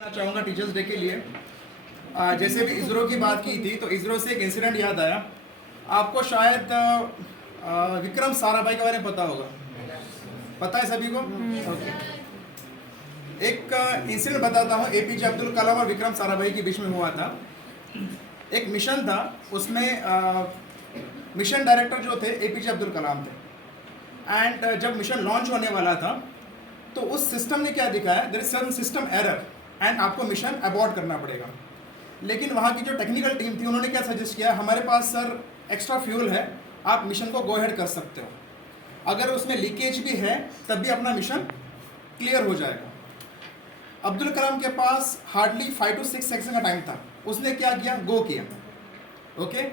चाहूँगा teachers day के लिए। जैसे भी इसरो की बात की थी तो इसरो से एक इंसिडेंट याद आया। आपको शायद विक्रम साराभाई के बारे में पता होगा, पता है सभी को? ओके। एक इंसिडेंट बताता हूँ, एपीजे अब्दुल कलाम और विक्रम साराभाई के बीच में हुआ था। एक मिशन था, उसमें मिशन डायरेक्टर जो थे एपीजे अब्दुल कलाम थे। एंड जब मिशन लॉन्च होने वाला था तो उस सिस्टम ने क्या दिखाया, there is some system error and आपको मिशन अबॉर्ट करना पड़ेगा। लेकिन वहाँ की जो टेक्निकल टीम थी उन्होंने क्या सजेस्ट किया, हमारे पास सर एक्स्ट्रा फ्यूल है, आप मिशन को गो अहेड कर सकते हो, अगर उसमें लीकेज भी है तब भी अपना मिशन क्लियर हो जाएगा। अब्दुल कलाम के पास हार्डली 5 to 6 सेकंड का टाइम था, उसने क्या किया, गो किया। ओके,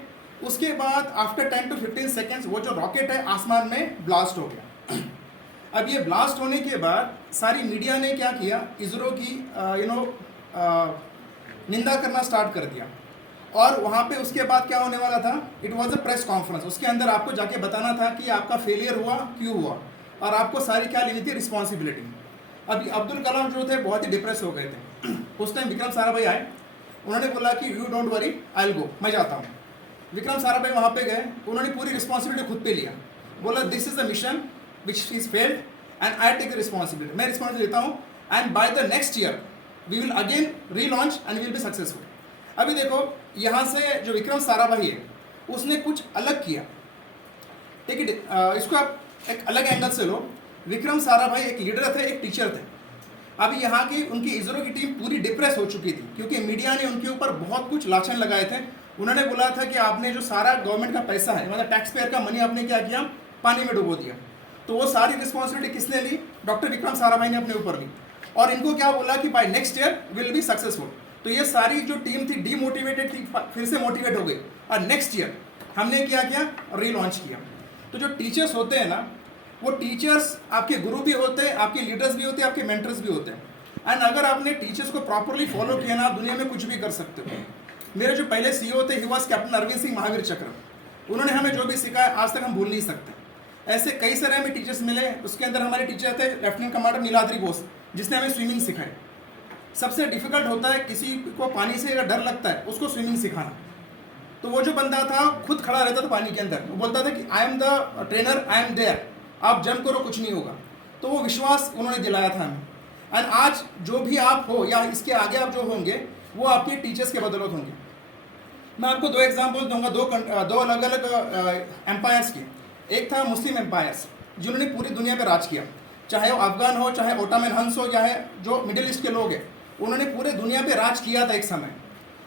उसके बाद आफ्टर 10 to 15 सेकेंड्स वो जो रॉकेट है आसमान में ब्लास्ट हो गया। अब ये ब्लास्ट होने के बाद सारी मीडिया ने क्या किया, इसरो की निंदा करना स्टार्ट कर दिया। और वहाँ पे उसके बाद क्या होने वाला था, it was a press conference, उसके अंदर आपको जाके बताना था कि आपका फेलियर हुआ क्यों हुआ और आपको सारी क्या लेनी थी, रिस्पॉन्सिबिलिटी। अभी अब्दुल कलाम जो थे बहुत ही डिप्रेस हो गए थे। उस टाइम विक्रम साराभाई आए, उन्होंने बोला कि you don't worry, I will go, मैं जाता हूँ। विक्रम साराभाई वहाँ पे गए, उन्होंने पूरी रिस्पॉन्सिबिलिटी खुद पे लिया, बोला this is the mission which is failed and I take the responsibility, मैं रिस्पॉन्सिबिलिटी लेता हूँ and by the next year we will again relaunch and will be successful. अभी देखो यहाँ से जो विक्रम साराभाई है उसने कुछ अलग किया, ठीक है। इसको आप एक अलग एंगल से लो। विक्रम साराभाई एक लीडर थे, एक टीचर थे। अभी यहाँ की उनकी इसरो की टीम पूरी डिप्रेस हो चुकी थी क्योंकि मीडिया ने उनके ऊपर बहुत कुछ लाछन लगाए थे। उन्होंने बोला था कि आपने जो सारा गवर्नमेंट का पैसा है, मतलब टैक्स पेयर का मनी, आपने क्या किया, पानी में डुबो दिया। तो वो सारी रिस्पॉन्सिबिलिटी किसने ली, डॉक्टर विक्रम साराभाई ने अपने ऊपर ली। और इनको क्या बोला कि by next year will be successful. तो ये सारी जो टीम थी डीमोटिवेटेड थी, फिर से मोटिवेट हो गई और नेक्स्ट ईयर हमने क्या किया, रीलॉन्च किया। तो जो टीचर्स होते हैं ना, वो टीचर्स आपके गुरु भी होते हैं, आपके लीडर्स भी होते हैं, आपके मेंटर्स भी होते हैं। एंड अगर आपने टीचर्स को प्रॉपरली फॉलो किया ना, आप दुनिया में कुछ भी कर सकते हो। मेरे जो पहले सीईओ थे, he was captain Arvind Singh Mahavir Chakra. उन्होंने हमें जो भी सिखाया आज तक हम भूल नहीं सकते। ऐसे कई सारे हमें टीचर्स मिले, उसके अंदर हमारे टीचर थे लेफ्टिनेंट कमांडर नीलाद्री बोस, जिसने हमें स्विमिंग सिखाई। सबसे डिफिकल्ट होता है किसी को पानी से अगर डर लगता है उसको स्विमिंग सिखाना। तो वो जो बंदा था खुद खड़ा रहता था पानी के अंदर, वो बोलता था कि I am the trainer, I am there, आप जंप करो कुछ नहीं होगा। तो वो विश्वास उन्होंने दिलाया था हमें। एंड आज जो भी आप हो या इसके आगे आप जो होंगे वो आपके टीचर्स के बदौलत होंगे। मैं आपको दो एग्जाम्पल दूंगा, दो अलग अलग एम्पायर्स की। एक था मुस्लिम एम्पायर्स जिन्होंने पूरी दुनिया पर राज किया, चाहे वो अफगान हो, चाहे ओटोमन हंस हो, चाहे जो मिडिल ईस्ट के लोग हैं, उन्होंने पूरे दुनिया पे राज किया था एक समय।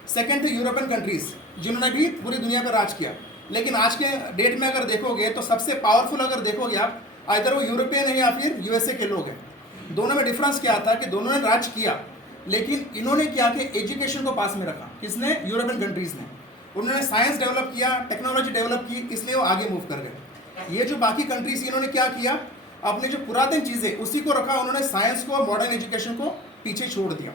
सेकंड थे यूरोपियन कंट्रीज, जिन्होंने भी पूरी दुनिया पे राज किया। लेकिन आज के डेट में अगर देखोगे तो सबसे पावरफुल अगर देखोगे आप, आइदर वो यूरोपियन है या फिर यूएसए के लोग हैं। दोनों में डिफरेंस क्या था कि दोनों ने राज किया, लेकिन इन्होंने क्या कि एजुकेशन को पास में रखा। किसने? यूरोपियन कंट्रीज ने। उन्होंने साइंस डेवलप किया, टेक्नोलॉजी डेवलप की, इसलिए वो आगे मूव कर गए। ये जो बाकी कंट्रीज, इन्होंने क्या किया, अपने जो पुरातन चीज़ें उसी को रखा, उन्होंने साइंस को, मॉडर्न एजुकेशन को पीछे छोड़ दिया।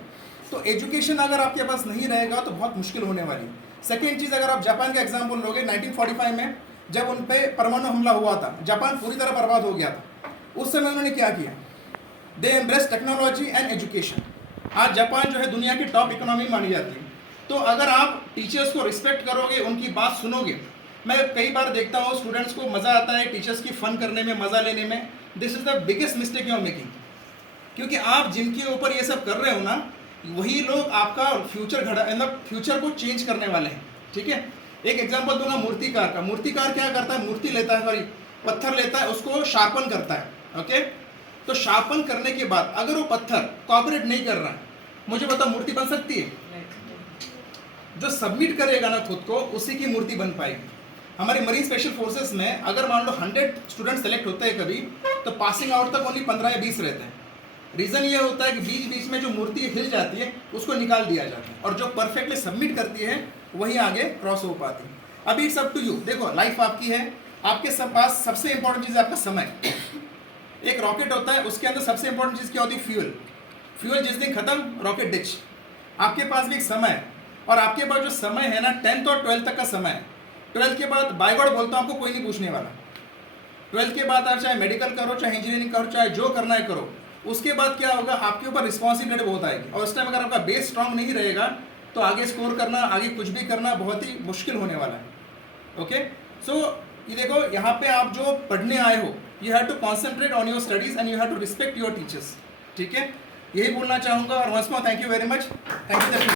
तो एजुकेशन अगर आपके पास नहीं रहेगा तो बहुत मुश्किल होने वाली। सेकेंड चीज़, अगर आप जापान का एग्जाम्पल लोगे, 1945 में जब उन पर परमाणु हमला हुआ था, जापान पूरी तरह बर्बाद हो गया था। उस समय उन्होंने क्या किया, they embrace technology and education. आज जापान जो है दुनिया की टॉप इकोनॉमी मानी जाती है। तो अगर आप टीचर्स को रिस्पेक्ट करोगे, उनकी बात सुनोगे, मैं कई बार देखता हूँ स्टूडेंट्स को मज़ा आता है टीचर्स की फ़न करने में, मज़ा लेने में। This is the biggest mistake you are making, क्योंकि आप जिनके ऊपर ये सब कर रहे हो ना, वही लोग आपका फ्यूचर मतलब फ्यूचर को चेंज करने वाले हैं। ठीक है, एक एग्जांपल दूंगा मूर्तिकार का। मूर्तिकार क्या करता है, मूर्ति लेता है, सॉरी पत्थर लेता है, उसको शार्पन करता है। ओके, तो शार्पन करने के बाद अगर वो पत्थर कोऑपरेट नहीं कर रहा है, मुझे बताओ मूर्ति बन सकती है? जो सबमिट करेगा ना खुद को, उसी की मूर्ति बन पाएगी। हमारी मरीन स्पेशल फोर्सेस में अगर मान लो 100 स्टूडेंट सेलेक्ट होते हैं कभी, तो पासिंग आउट तक ओनली 15 या 20 रहते हैं। रीज़न ये होता है कि बीच बीच में जो मूर्ति हिल जाती है उसको निकाल दिया जाता है, और जो परफेक्टली सबमिट करती है वही आगे क्रॉस हो पाती है। अभी इट्स अप टू यू। देखो, लाइफ आपकी है, आपके पास सबसे इंपॉर्टेंट चीज़ है आपका समय। एक रॉकेट होता है, उसके अंदर सबसे इंपॉर्टेंट चीज़ क्या होती है, फ्यूल। फ्यूल जिस दिन खत्म, रॉकेट डिच। आपके पास भी एक समय है, और आपके पास जो समय है ना, 10th और 12th तक का समय है। 12th के बाद बाय गॉड बोलता हूँ, आपको कोई नहीं पूछने वाला। 12th के बाद आप चाहे मेडिकल करो, चाहे इंजीनियरिंग करो, चाहे जो करना है करो, उसके बाद क्या होगा, आपके ऊपर रिस्पॉन्सिबिलिटी बहुत आएगी, और उस टाइम अगर आपका बेस स्ट्रांग नहीं रहेगा तो आगे स्कोर करना, आगे कुछ भी करना बहुत ही मुश्किल होने वाला है। ओके, सो ये देखो यहाँ पे आप जो पढ़ने आए हो, you have to concentrate on your studies and you have to respect your teachers. ठीक है, यही बोलना चाहूँगा, और once more thank you very much. Thank you.